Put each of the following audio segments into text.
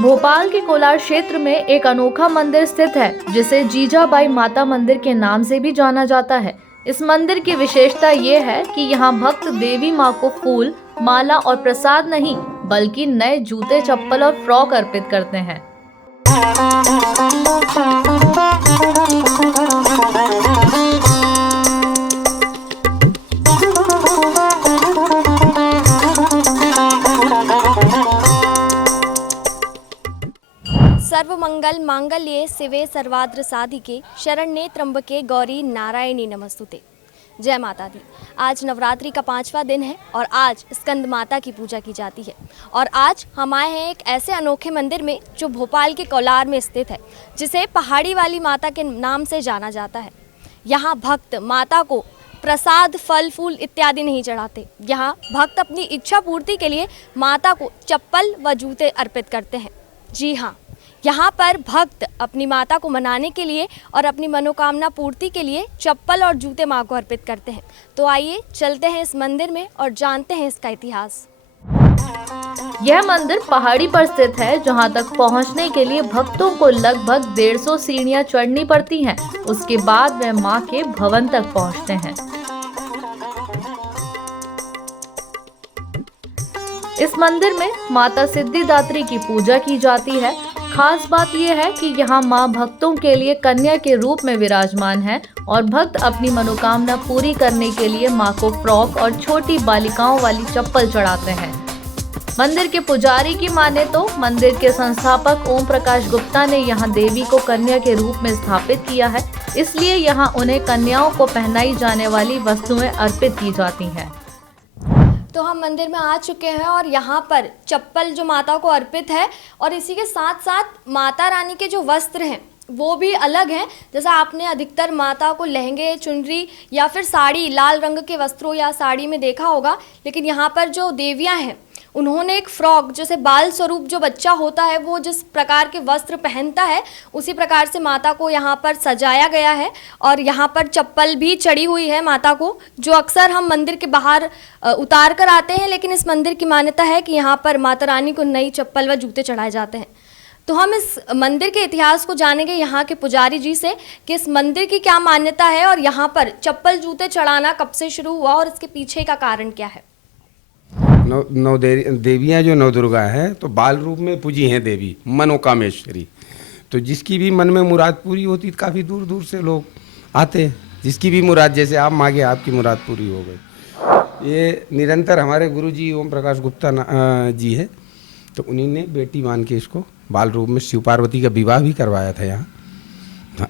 भोपाल के कोलार क्षेत्र में एक अनोखा मंदिर स्थित है जिसे जीजाबाई माता मंदिर के नाम से भी जाना जाता है। इस मंदिर की विशेषता ये है कि यहाँ भक्त देवी माँ को फूल, माला और प्रसाद नहीं बल्कि नए जूते, चप्पल और फ्रॉक अर्पित करते हैं। सर्वमंगल मांगल्ये शिवे सर्वाद्र साधिके शरण्ये त्र्यंबके गौरी नारायणी नमस्तुते। जय माता दी। आज नवरात्रि का 5वां दिन है और आज स्कंद माता की पूजा की जाती है। और आज हम आए हैं एक ऐसे अनोखे मंदिर में जो भोपाल के कोलार में स्थित है, जिसे पहाड़ी वाली माता के नाम से जाना जाता है। यहाँ भक्त माता को प्रसाद, फल फूल इत्यादि नहीं चढ़ाते। यहाँ भक्त अपनी इच्छा पूर्ति के लिए माता को चप्पल व जूते अर्पित करते हैं। जी हाँ, यहाँ पर भक्त अपनी माता को मनाने के लिए और अपनी मनोकामना पूर्ति के लिए चप्पल और जूते माँ को अर्पित करते हैं। तो आइए चलते हैं इस मंदिर में और जानते हैं इसका इतिहास। यह मंदिर पहाड़ी पर स्थित है, जहाँ तक पहुँचने के लिए भक्तों को लगभग 150 सीढ़ियाँ चढ़नी पड़ती हैं। उसके बाद वे माँ के भवन तक पहुँचते हैं। इस मंदिर में माता सिद्धिदात्री की पूजा की जाती है। खास बात यह है कि यहाँ माँ भक्तों के लिए कन्या के रूप में विराजमान है और भक्त अपनी मनोकामना पूरी करने के लिए माँ को फ्रॉक और छोटी बालिकाओं वाली चप्पल चढ़ाते हैं। मंदिर के पुजारी की माने तो मंदिर के संस्थापक ओम प्रकाश गुप्ता ने यहाँ देवी को कन्या के रूप में स्थापित किया है, इसलिए यहाँ उन्हें कन्याओं को पहनाई जाने वाली वस्तुएं अर्पित की जाती हैं। तो हम मंदिर में आ चुके हैं और यहाँ पर चप्पल जो माता को अर्पित है और इसी के साथ साथ माता रानी के जो वस्त्र हैं वो भी अलग हैं। जैसा आपने अधिकतर माता को लहंगे, चुनरी या फिर साड़ी, लाल रंग के वस्त्रों या साड़ी में देखा होगा, लेकिन यहाँ पर जो देवियाँ हैं उन्होंने एक फ्रॉक, जैसे बाल स्वरूप जो बच्चा होता है वो जिस प्रकार के वस्त्र पहनता है उसी प्रकार से माता को यहाँ पर सजाया गया है। और यहाँ पर चप्पल भी चढ़ी हुई है माता को, जो अक्सर हम मंदिर के बाहर उतार कर आते हैं, लेकिन इस मंदिर की मान्यता है कि यहाँ पर माता रानी को नई चप्पल व जूते चढ़ाए जाते हैं। तो हम इस मंदिर के इतिहास को जानेंगे यहाँ के पुजारी जी से कि इस मंदिर की क्या मान्यता है और यहाँ पर चप्पल जूते चढ़ाना कब से शुरू हुआ और इसके पीछे का कारण क्या है। नौ देवियाँ जो नौ दुर्गा हैं तो बाल रूप में पूजी हैं देवी मनोकामेश्वरी। तो जिसकी भी मन में मुराद पूरी होती, काफ़ी दूर दूर से लोग आते हैं। जिसकी भी मुराद, जैसे आप मांगे आपकी मुराद पूरी हो गई। ये निरंतर हमारे गुरुजी ओम प्रकाश गुप्ता जी है, तो उन्हीं ने बेटी मान के इसको बाल रूप में शिव पार्वती का विवाह भी करवाया था। यहाँ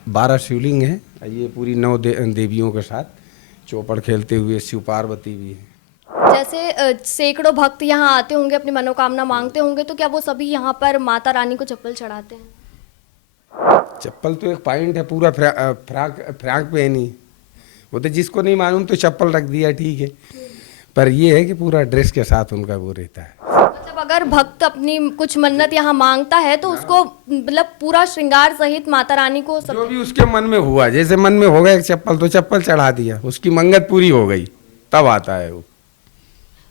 12 शिवलिंग है, ये पूरी 9 देवियों के साथ चौपड़ खेलते हुए शिव पार्वती भी है। जैसे सैकड़ों भक्त यहाँ आते होंगे, अपनी मनोकामना मांगते होंगे, तो क्या वो सभी यहाँ पर माता रानी को चप्पल चढ़ाते हैं? चप्पल तो एक पॉइंट है, पूरा फ्रॉक पहनी, वो तो जिसको नहीं मालूम तो चप्पल रख दिया, ठीक है। पर ये है कि पूरा ड्रेस के साथ उनका वो रहता है। मतलब अगर भक्त अपनी कुछ मन्नत यहाँ मांगता है तो उसको मतलब पूरा श्रृंगार सहित माता रानी को जो भी उसके मन में हुआ, जैसे मन में हो गया एक चप्पल तो चप्पल चढ़ा दिया, उसकी मंगत पूरी हो गई, तब आता है वो।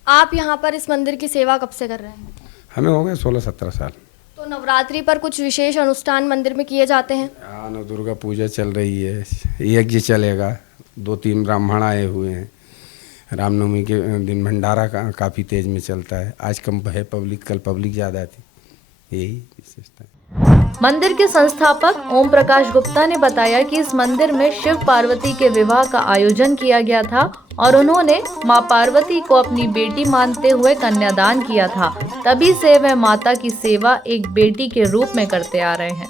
आप यहाँ पर इस मंदिर की सेवा कब से कर रहे हैं? हमें हो गए 16-17 साल। तो नवरात्रि पर कुछ विशेष अनुष्ठान मंदिर में किए जाते हैं? हाँ, नव दुर्गा पूजा चल रही है, यज्ञ चलेगा, 2-3 ब्राह्मण आए हुए हैं। रामनवमी के दिन भंडारा काफ़ी तेज में चलता है। आज कम है पब्लिक, कल पब्लिक ज़्यादा थी, यही विशेषता है। मंदिर के संस्थापक ओम प्रकाश गुप्ता ने बताया कि इस मंदिर में शिव पार्वती के विवाह का आयोजन किया गया था और उन्होंने मां पार्वती को अपनी बेटी मानते हुए कन्यादान किया था। तभी से वे माता की सेवा एक बेटी के रूप में करते आ रहे हैं।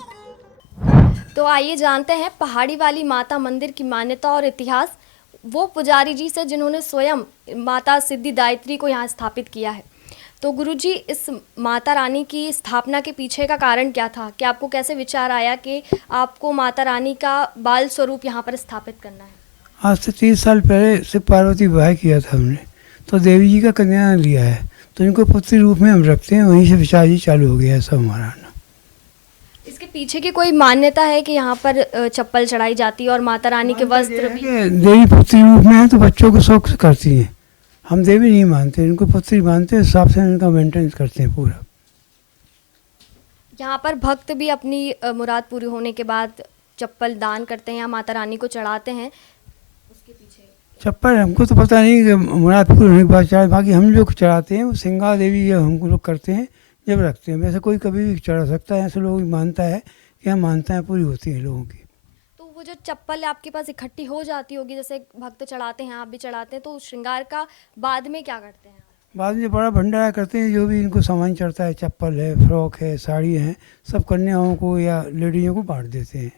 तो आइए जानते हैं पहाड़ी वाली माता मंदिर की मान्यता और इतिहास वो पुजारी जी से जिन्होंने स्वयं माता सिद्धिदात्री को यहाँ स्थापित किया है। तो गुरुजी, इस माता रानी की स्थापना के पीछे का कारण क्या था? कि आपको कैसे विचार आया कि आपको माता रानी का बाल स्वरूप यहाँ पर स्थापित करना है? आज से 30 साल पहले शिव पार्वती विवाह किया था हमने, तो देवी जी का कन्यादान लिया है, तो इनको पुत्री रूप में हम रखते हैं। वहीं से विचार जी चालू हो गया है सब हमारा ना। इसके पीछे की कोई मान्यता है कि यहाँ पर चप्पल चढ़ाई जाती है और माता रानी के वस्त्र भी? देवी पुत्री रूप में है तो बच्चों को शौक करती हैं। हम देवी नहीं मानते, इनको पुत्री मानते हैं, हिसाब से इनका मेंटेनेंस करते हैं पूरा। यहाँ पर भक्त भी अपनी मुराद पूरी होने के बाद चप्पल दान करते हैं या माता रानी को चढ़ाते हैं। उसके पीछे चप्पल हमको तो पता नहीं कि मुराद पूरी होने के बाद चढ़ा, बाकी हम जो चढ़ाते हैं वो सिंगा देवी जब हमको लोग करते हैं जब रखते हैं। वैसे कोई कभी भी चढ़ा सकता है, ऐसे लोग मानता है कि हम मानता है पूरी होती है लोगों की। तो वो जो चप्पल आपके पास इकट्ठी हो जाती होगी, जैसे भक्त चढ़ाते हैं, आप भी चढ़ाते हैं, तो उस श्रृंगार का बाद में क्या करते हैं? बाद में बड़ा भंडारा करते हैं, जो भी इनको सामान चढ़ता है, चप्पल है, फ्रॉक है, साड़ी है, सब कन्याओं को या लेडीज़ों को बांट देते हैं।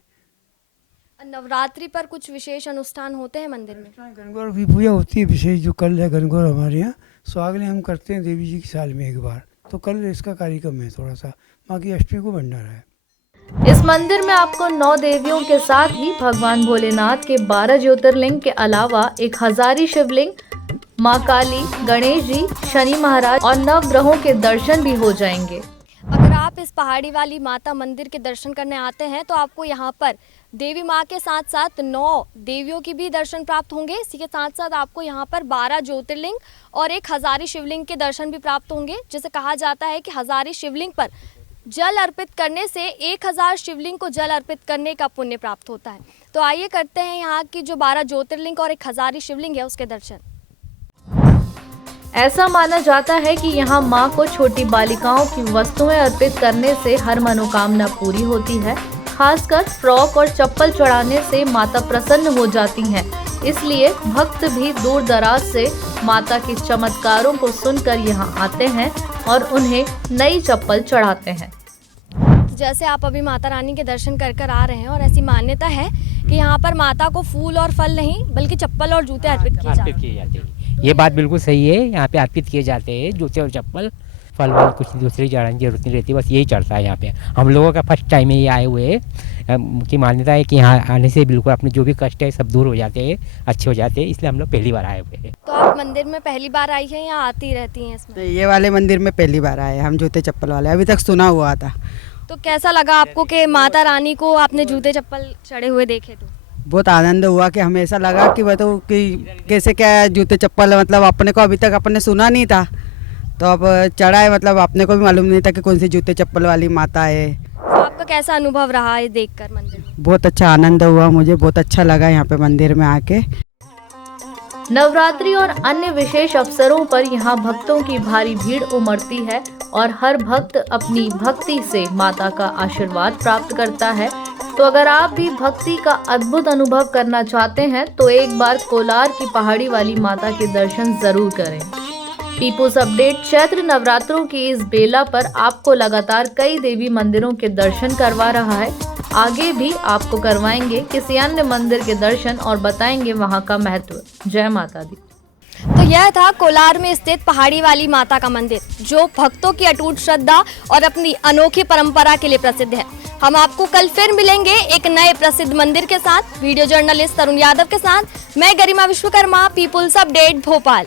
नवरात्रि पर कुछ विशेष अनुष्ठान होते हैं मंदिर में? गणगौर की पूजा होती है विशेष, जो कल है गणगौर हमारे यहाँ सुहागने हम करते हैं देवी जी की साल में एक बार, तो कल इसका कार्यक्रम है थोड़ा सा, बाकी अष्टमी को भंडारा है। इस मंदिर में आपको 9 देवियों के साथ ही भगवान भोलेनाथ के 12 ज्योतिर्लिंग के अलावा एक हजारी शिवलिंग, माँ काली, गणेश जी, शनि महाराज और नवग्रहों के दर्शन भी हो जाएंगे। अगर आप इस पहाड़ी वाली माता मंदिर के दर्शन करने आते हैं तो आपको यहाँ पर देवी माँ के साथ साथ 9 देवियों की भी दर्शन प्राप्त होंगे। इसी के साथ साथ आपको यहाँ पर 12 ज्योतिर्लिंग और एक हजारी शिवलिंग के दर्शन भी प्राप्त होंगे। जिसे कहा जाता है कि हजारी शिवलिंग पर जल अर्पित करने से 1000 शिवलिंग को जल अर्पित करने का पुण्य प्राप्त होता है। तो आइए करते हैं यहाँ की जो 12 ज्योतिर्लिंग और एक हजारी शिवलिंग है उसके दर्शन। ऐसा माना जाता है कि यहाँ माँ को छोटी बालिकाओं की वस्तुएं अर्पित करने से हर मनोकामना पूरी होती है। खासकर फ्रॉक और चप्पल चढ़ाने से माता प्रसन्न हो जाती हैं। इसलिए भक्त भी दूर दराज से माता के चमत्कारों को सुनकर यहाँ आते हैं और उन्हें नई चप्पल चढ़ाते हैं। जैसे आप अभी माता रानी के दर्शन कर आ रहे हैं और ऐसी मान्यता है कि यहाँ पर माता को फूल और फल नहीं बल्कि चप्पल और जूते अर्पित किए जाते हैं। ये बात बिल्कुल सही है, यहाँ पे अर्पित किए जाते हैं जूते और चप्पल, फल वल कुछ दूसरी चढ़ाने की जरूरत नहीं रहती, बस यही चढ़ता है यहाँ पे। हम लोगों का फर्स्ट टाइम है ये आए हुए की मान्यता है कि यहाँ आने से बिल्कुल अपने जो भी कष्ट है सब दूर हो जाते हैं, अच्छे हो जाते हैं, इसलिए हम लोग पहली बार आए हुए हैं। तो आप मंदिर में पहली बार आई हैं या आती रहती हैं इसमें? ये वाले मंदिर में पहली बार आए हम, जूते चप्पल वाले, अभी तक सुना हुआ था। तो कैसा लगा आपको कि माता रानी को आपने जूते चप्पल चढ़े हुए देखे? तो बहुत आनंद हुआ कि हमें ऐसा लगा कि वह तो कि कैसे क्या है जूते चप्पल, मतलब अपने को अभी तक अपने सुना नहीं था, तो अब चढ़ा है, मतलब अपने को भी मालूम नहीं था कि कौन सी जूते चप्पल वाली माता है। तो आपका कैसा अनुभव रहा है देखकर मंदिर? बहुत अच्छा आनंद हुआ, मुझे बहुत अच्छा लगा यहाँ पे मंदिर में आके। नवरात्रि और अन्य विशेष अवसरों पर यहाँ भक्तों की भारी भीड़ उमड़ती है और हर भक्त अपनी भक्ति से माता का आशीर्वाद प्राप्त करता है। तो अगर आप भी भक्ति का अद्भुत अनुभव करना चाहते हैं तो एक बार कोलार की पहाड़ी वाली माता के दर्शन जरूर करें। पीपुल्स अपडेट चैत्र नवरात्रों की इस बेला पर आपको लगातार कई देवी मंदिरों के दर्शन करवा रहा है। आगे भी आपको करवाएंगे किसी अन्य मंदिर के दर्शन और बताएंगे वहां का महत्व। जय माता दी। तो यह था कोलार में स्थित पहाड़ी वाली माता का मंदिर, जो भक्तों की अटूट श्रद्धा और अपनी अनोखी परंपरा के लिए प्रसिद्ध है। हम आपको कल फिर मिलेंगे एक नए प्रसिद्ध मंदिर के साथ। वीडियो जर्नलिस्ट तरुण यादव के साथ मैं गरिमा विश्वकर्मा, पीपुल्स अपडेट भोपाल।